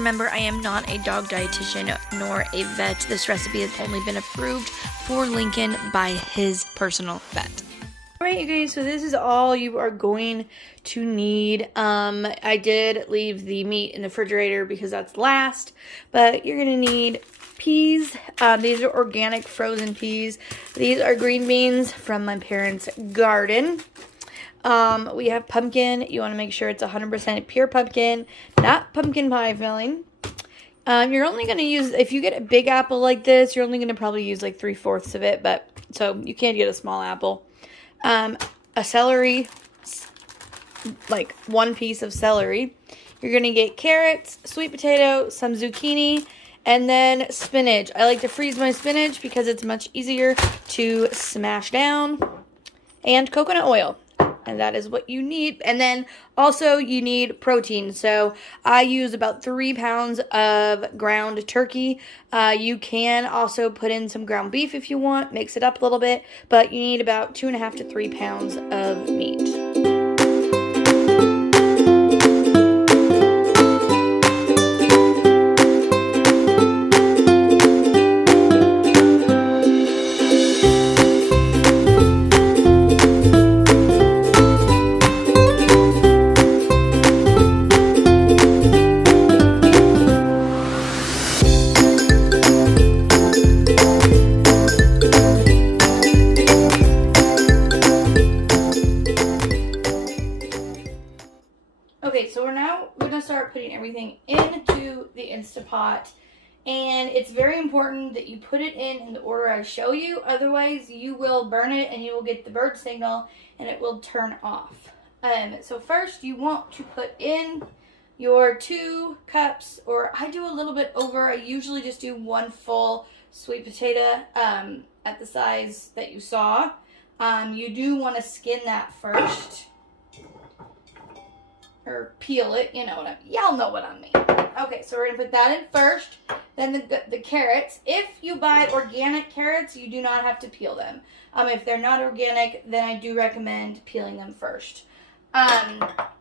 remember, I am not a dog dietitian nor a vet. This recipe has only been approved for Lincoln by his personal vet. Alright, you guys, so this is all you are going to need. I did leave the meat in the refrigerator because that's last, but you're going to need peas. These are organic frozen peas. These are green beans from my parents' garden. We have pumpkin. You want to make sure it's 100% pure pumpkin, not pumpkin pie filling. You're only going to use, if you get a big apple like this, you're only going to probably use like 3/4 of it, but so you can't get a small apple. A celery, like 1 piece of celery. You're going to get carrots, sweet potato, some zucchini, and then spinach. I like to freeze my spinach because it's much easier to smash down. And coconut oil. And that is what you need. And then also you need protein. So I use about 3 pounds of ground turkey. You can also put in some ground beef if you want. Mix it up a little bit. But you need about 2.5 to 3 pounds of meat. Okay, so we're going to start putting everything into the Instapot, and it's very important that you put it in the order I show you, otherwise you will burn it and you will get the bird signal and it will turn off. So first you want to put in your 2 cups, or I do a little bit over. I usually just do 1 full sweet potato at the size that you saw. You do want to skin that first. Or peel it, y'all know what I mean. Okay, so we're going to put that in first. Then the carrots. If you buy organic carrots, you do not have to peel them. If they're not organic, then I do recommend peeling them first.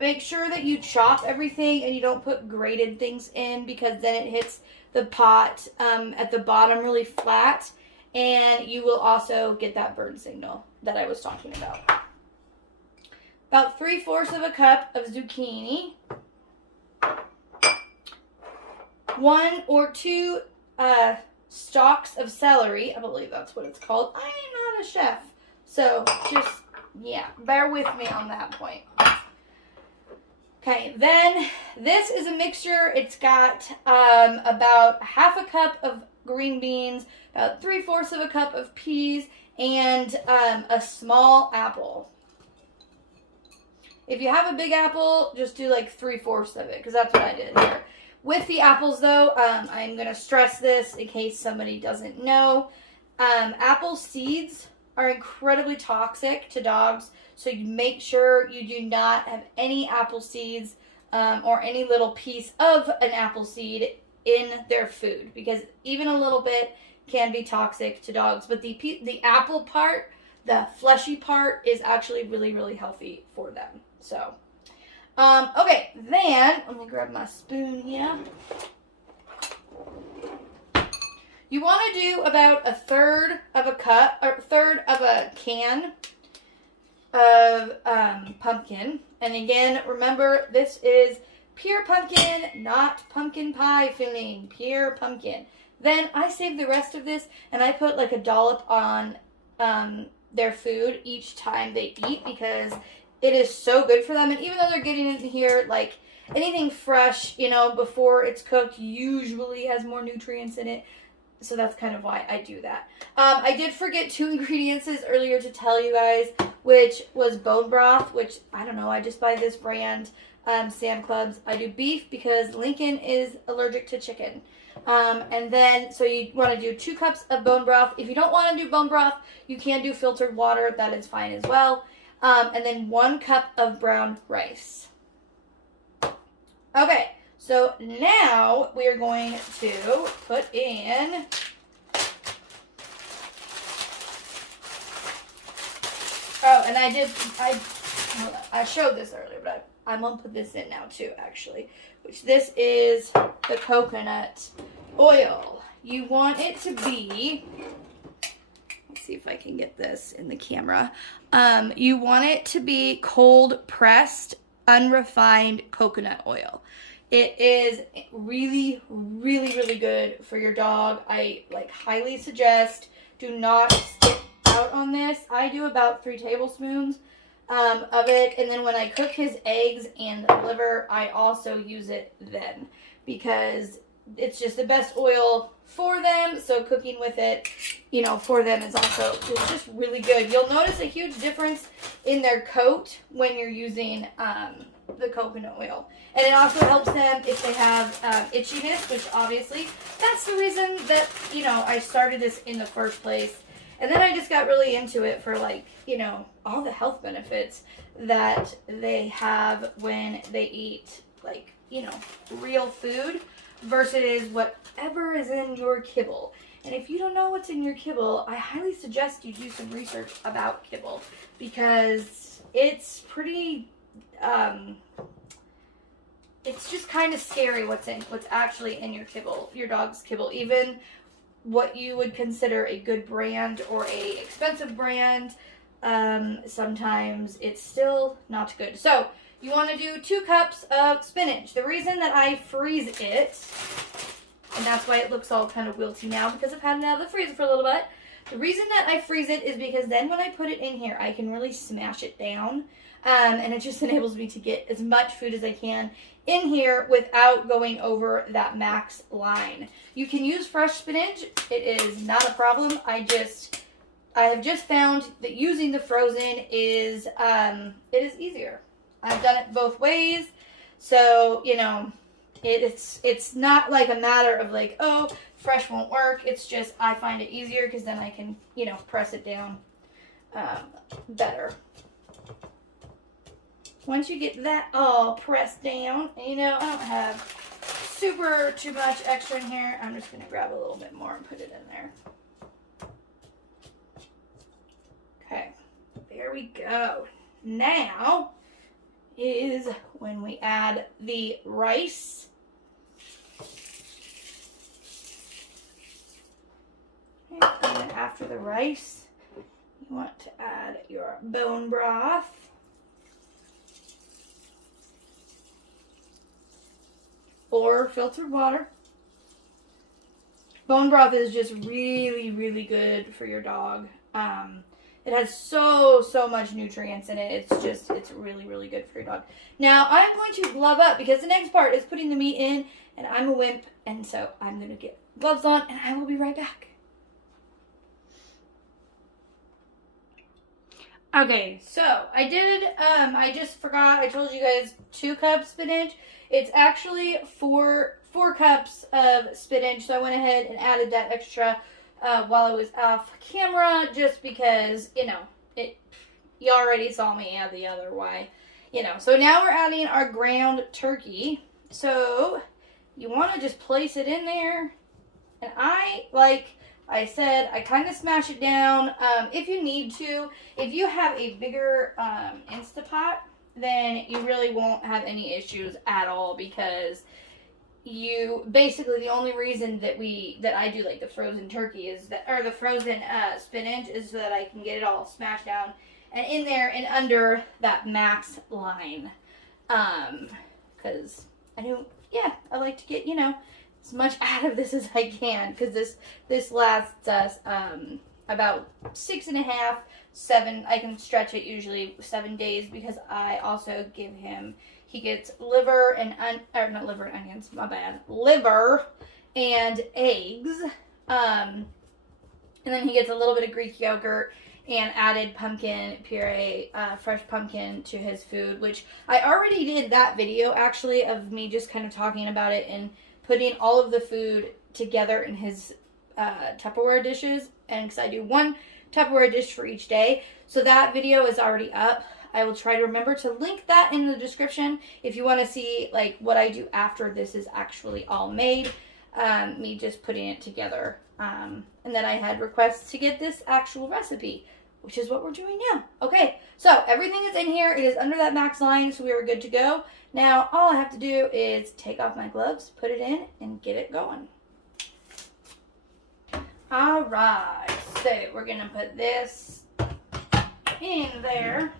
Make sure that you chop everything and you don't put grated things in, because then it hits the pot at the bottom really flat, and you will also get that burn signal that I was talking about. About 3/4 of a cup of zucchini, 1 or 2 stalks of celery. I believe that's what it's called. I am not a chef, so just, bear with me on that point. Okay, then this is a mixture. It's got about 1/2 cup of green beans, about 3/4 of a cup of peas, and a small apple. If you have a big apple, just do like 3/4 of it, because that's what I did here. With the apples, though, I'm going to stress this in case somebody doesn't know. Apple seeds are incredibly toxic to dogs, so you make sure you do not have any apple seeds or any little piece of an apple seed in their food, because even a little bit can be toxic to dogs. But the apple part, the fleshy part, is actually really, really healthy for them. So, okay, then, let me grab my spoon here. You want to do about 1/3 of a cup, or 1/3 of a can of pumpkin. And again, remember, this is pure pumpkin, not pumpkin pie filling, pure pumpkin. Then I save the rest of this, and I put like a dollop on their food each time they eat, because it is so good for them. And even though they're getting in here, like anything fresh, before it's cooked, usually has more nutrients in it. So that's kind of why I do that. I did forget 2 ingredients earlier to tell you guys, which was bone broth, which, I don't know, I just buy this brand, Sam Clubs. I do beef because Lincoln is allergic to chicken. And then, so you want to do 2 cups of bone broth. If you don't want to do bone broth, you can do filtered water. That is fine as well. And then 1 cup of brown rice. Okay, so now we are going to put in and I showed this earlier, but I'm going to put this in now too, actually, which this is the coconut oil. You want it to be, let's see if I can get this in the camera. You want it to be cold pressed, unrefined coconut oil. It is really, really, really good for your dog. I highly suggest do not skip out on this. I do about 3 tablespoons of it, and then when I cook his eggs and liver, I also use it then because it's just the best oil for them. So cooking with it, for them is also just really good. You'll notice a huge difference in their coat when you're using the coconut oil, and it also helps them if they have itchiness, which obviously that's the reason that I started this in the first place. And then I just got really into it for all the health benefits that they have when they eat real food versus whatever is in your kibble. And if you don't know what's in your kibble, I highly suggest you do some research about kibble because it's pretty it's just kind of scary what's actually in your kibble, your dog's kibble. Even what you would consider a good brand or a expensive brand, sometimes it's still not good. So you want to do 2 cups of spinach. The reason that I freeze it, and that's why it looks all kind of wilty now because I've had it out of the freezer for a little bit. The reason that I freeze it is because then when I put it in here, I can really smash it down. And it just enables me to get as much food as I can in here without going over that max line. You can use fresh spinach. It is not a problem. I have just found that using the frozen is it is easier. I've done it both ways. So, it's not like a matter of oh, fresh won't work. It's just I find it easier because then I can, press it down better. Once you get that all pressed down, I don't have super too much extra in here. I'm just going to grab a little bit more and put it in there. Okay, there we go. Now is when we add the rice. Okay, and then after the rice, you want to add your bone broth. Or filtered water. Bone broth is just really, really good for your dog. It has so much nutrients in it. It's really, really good for your dog. Now, I'm going to glove up because the next part is putting the meat in, and I'm a wimp, and so I'm going to get gloves on, and I will be right back. Okay, so I did, I just forgot, I told you guys 2 cups spinach. It's actually 4 cups of spinach, so I went ahead and added that extra while I was off camera, just because, you already saw me add the other, why, So now we're adding our ground turkey. So you want to just place it in there, and I said, I kind of smash it down. If you need to, if you have a bigger Instapot, then you really won't have any issues at all because you basically the only reason that I do the frozen turkey is that, or the frozen spinach, is so that I can get it all smashed down and in there and under that max line. Because I like to get as much out of this as I can, because this lasts us about 6.5, 7. I can stretch it usually 7 days because I also give him. He gets liver and not liver and onions. My bad. Liver and eggs. And then he gets a little bit of Greek yogurt and added pumpkin puree, fresh pumpkin to his food, which I already did that video actually of me just kind of talking about it and putting all of the food together in his Tupperware dishes, and because I do 1 Tupperware dish for each day, so that video is already up. I will try to remember to link that in the description if you want to see what I do after this is actually all made, me just putting it together. And then I had requests to get this actual recipe which is what we're doing now. Okay, so everything is in here. It is under that max line, so we are good to go. Now, all I have to do is take off my gloves, put it in, and get it going. All right, so we're going to put this in there.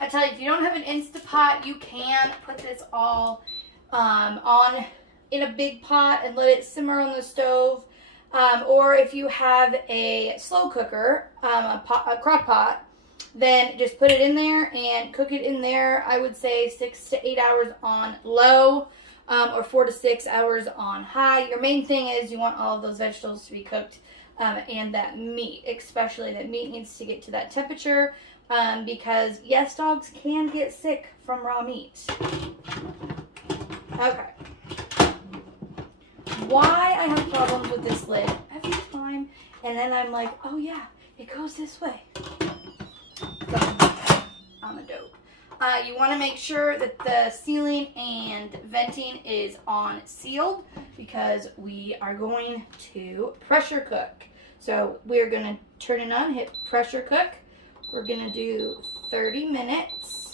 I tell you, if you don't have an Instapot, you can put this all on in a big pot and let it simmer on the stove. Or if you have a slow cooker, a crock pot, then just put it in there and cook it in there. I would say 6 to 8 hours on low, or 4 to 6 hours on high. Your main thing is you want all of those vegetables to be cooked, and that meat, especially that meat needs to get to that temperature, because yes, dogs can get sick from raw meat. Okay. Why I have problems with this lid every time, and then I'm like, oh yeah, it goes this way. So, I'm a dope. You want to make sure that the sealing and venting is on sealed, because we are going to pressure cook. So we're going to turn it on, hit pressure cook. We're going to do 30 minutes.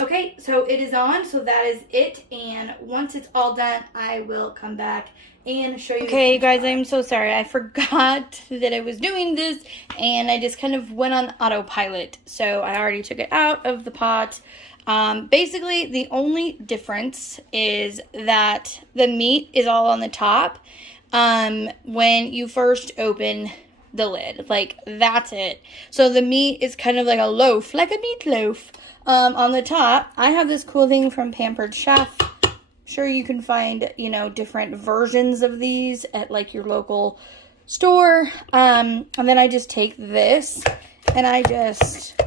Okay, so it is on, so that is it, and once it's all done, I will come back and show you. Okay, guys, I'm so sorry. I forgot that I was doing this, and I just kind of went on autopilot, so I already took it out of the pot. Basically, the only difference is that the meat is all on the top when you first open the lid. Like, that's it. So the meat is kind of like a loaf, like a meatloaf. On the top, I have this cool thing from Pampered Chef. Sure, you can find, you know, different versions of these at like your local store. And then I just take this and I just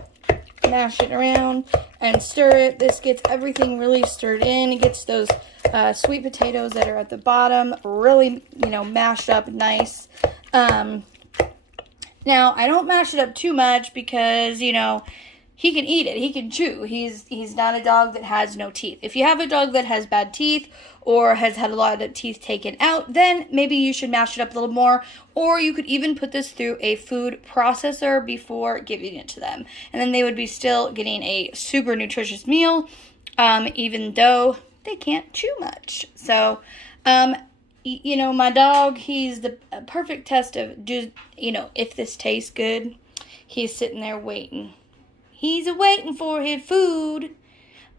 mash it around and stir it. This gets everything really stirred in. It gets those sweet potatoes that are at the bottom really, you know, mashed up nice. Now, I don't mash it up too much because, you know, he can eat it. He can chew. He's not a dog that has no teeth. If you have a dog that has bad teeth or has had a lot of teeth taken out, then maybe you should mash it up a little more. Or you could even put this through a food processor before giving it to them. And then they would be still getting a super nutritious meal, even though they can't chew much. So, you know, my dog, he's the perfect test of, you know, if this tastes good. He's sitting there waiting. He's waiting for his food.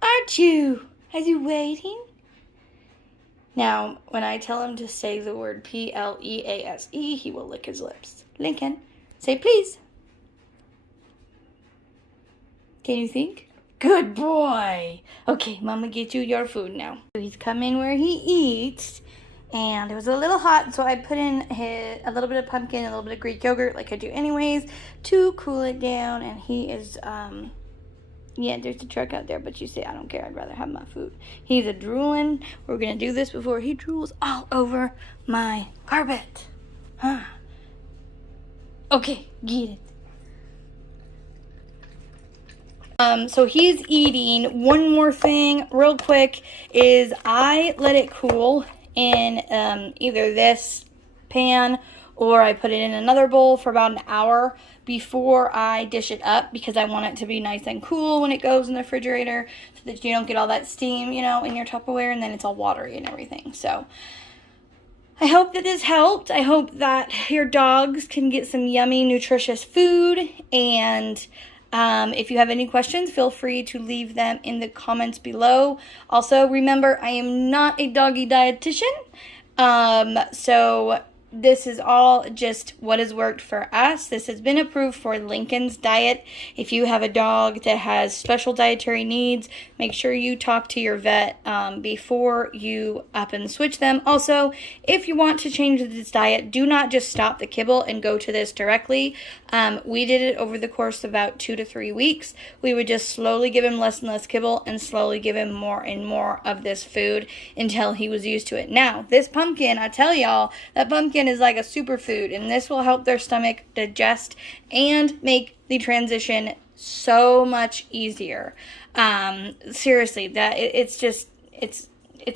Aren't you? Are you waiting? Now, when I tell him to say the word Please, he will lick his lips. Lincoln, say please. Can you think? Good boy. Okay, Mama, get you your food now. So he's coming where he eats. And it was a little hot, so I put in a little bit of pumpkin, a little bit of Greek yogurt, like I do anyways, to cool it down. And he is, yeah, there's a truck out there, but you say, I don't care, I'd rather have my food. He's a drooling. We're going to do this before he drools all over my carpet. Huh. Okay, get it. So he's eating. One more thing, real quick, is I let it cool in either this pan or I put it in another bowl for about an hour before I dish it up, because I want it to be nice and cool when it goes in the refrigerator so that you don't get all that steam, you know, in your Tupperware and then it's all watery and everything. So I hope that this helped. I hope that your dogs can get some yummy, nutritious food. And if you have any questions, feel free to leave them in the comments below. Also, remember, I am not a doggy dietitian. So this is all just what has worked for us. This has been approved for Lincoln's diet. If you have a dog that has special dietary needs, make sure you talk to your vet before you up and switch them. Also, if you want to change this diet, do not just stop the kibble and go to this directly. We did it over the course of about 2 to 3 weeks. We would just slowly give him less and less kibble and slowly give him more and more of this food until he was used to it. Now, this pumpkin, I tell y'all, that pumpkin is like a superfood, and this will help their stomach digest and make the transition so much easier. Seriously, it's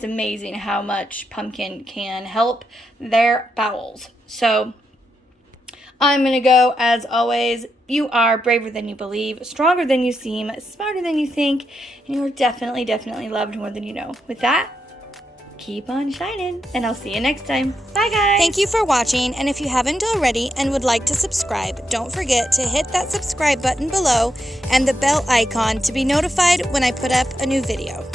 amazing how much pumpkin can help their bowels. So I'm going to go, as always, you are braver than you believe, stronger than you seem, smarter than you think, and you are definitely, definitely loved more than you know. With that, keep on shining, and I'll see you next time. Bye, guys. Thank you for watching, and if you haven't already and would like to subscribe, don't forget to hit that subscribe button below and the bell icon to be notified when I put up a new video.